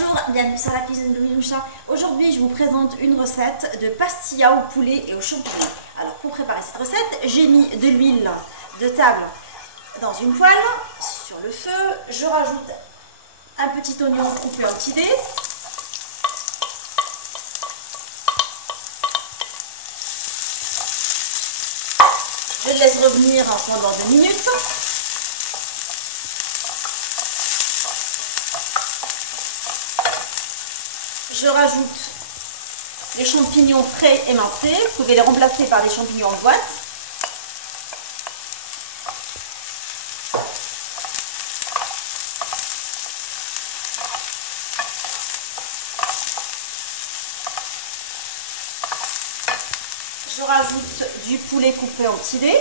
Bonjour, bienvenue sur la cuisine de Minoucha. Aujourd'hui, je vous présente une recette de pastilla au poulet et aux champignons. Alors, pour préparer cette recette, j'ai mis de l'huile de table dans une poêle sur le feu. Je rajoute un petit oignon coupé en petits dés. Je le laisse revenir pendant 2 minutes. Je rajoute les champignons frais émincés. Vous pouvez les remplacer par des champignons en boîte. Je rajoute du poulet coupé en petits dés.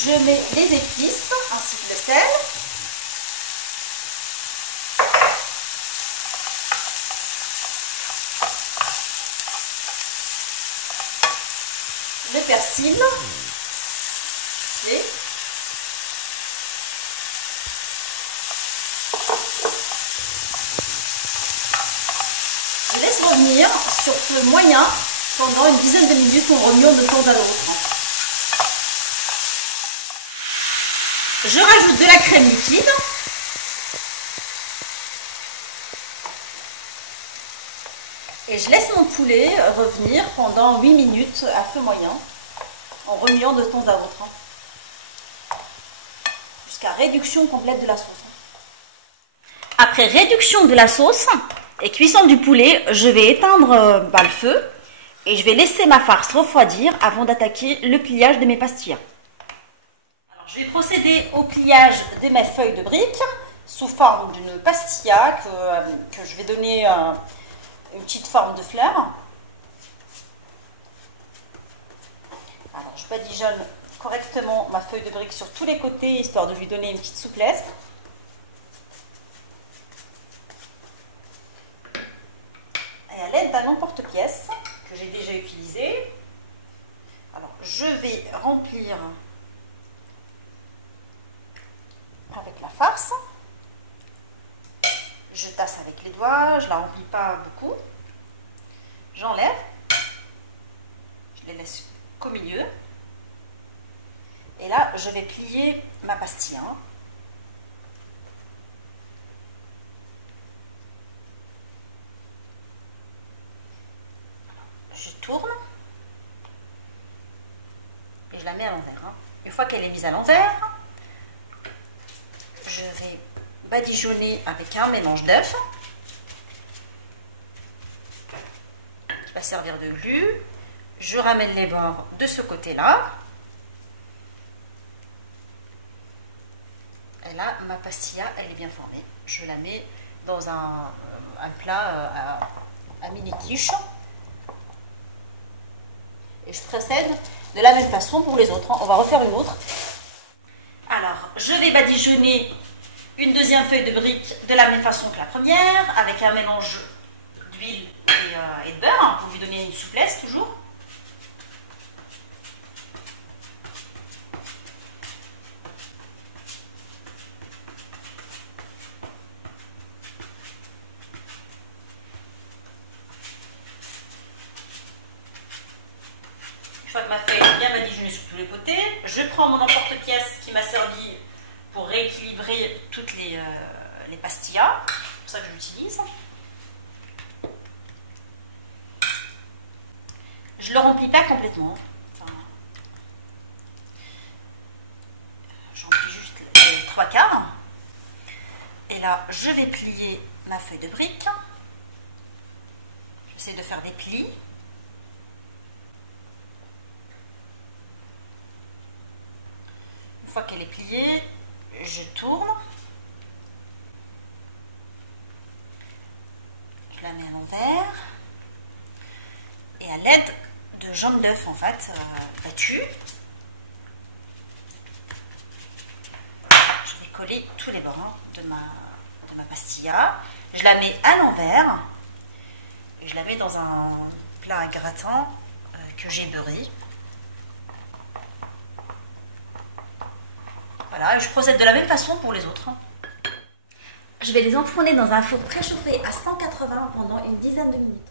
Je mets les épices ainsi que le sel. Le persil. Je laisse revenir sur feu moyen pendant une dizaine de minutes en remuant de temps à l'autre. Je rajoute de la crème liquide. Et je laisse mon poulet revenir pendant 8 minutes à feu moyen en remuant de temps à autre. Jusqu'à réduction complète de la sauce. Après réduction de la sauce et cuisson du poulet, je vais éteindre le feu et je vais laisser ma farce refroidir avant d'attaquer le pliage de mes pastillas. Je vais procéder au pliage de mes feuilles de briques sous forme d'une pastilla que je vais donner une petite forme de fleur. Alors, je badigeonne correctement ma feuille de brique sur tous les côtés histoire de lui donner une petite souplesse. Et à l'aide d'un emporte-pièce que j'ai déjà utilisé, alors je vais remplir avec la farce. Je tasse avec les doigts, je ne la remplis pas beaucoup. J'enlève, je les laisse qu'au milieu. Et là, je vais plier ma pastilla. Je tourne et je la mets à l'envers. Une fois qu'elle est mise à l'envers, je vais badigeonner avec un mélange d'œufs qui va servir de glu. Je ramène les bords de ce côté-là. Et là, ma pastilla, elle est bien formée. Je la mets dans un plat à mini quiche. Et je procède de la même façon pour les autres. On va refaire une autre. Alors, je vais badigeonner une deuxième feuille de brique de la même façon que la première, avec un mélange d'huile et de beurre, pour lui donner une souplesse toujours. Une fois que ma feuille est bien badigeonnée sur tous les côtés, je prends mon emporte-pièce qui m'a servi pour rééquilibrer toutes les pastillas. C'est pour ça que je l'utilise. Je ne le remplis pas complètement. Enfin, j'en plie juste les 3/4. Et là, je vais plier ma feuille de brique. J'essaie de faire des plis. Une fois qu'elle est pliée, je tourne. Je la mets à l'envers. Et à l'aide de jaunes d'œufs en fait battus, je vais coller tous les bords de ma pastilla. Je la mets à l'envers et je la mets dans un plat à gratin que j'ai beurré. Voilà, je procède de la même façon pour les autres. Je vais les enfourner dans un four préchauffé à 180 pendant une dizaine de minutes.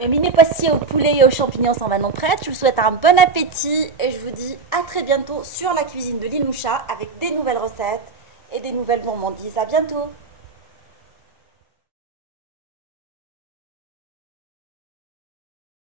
Mes mini pastilles au poulet et aux champignons sont maintenant prêtes. Je vous souhaite un bon appétit et je vous dis à très bientôt sur la cuisine de Lynn Moucha avec des nouvelles recettes et des nouvelles gourmandises. À bientôt!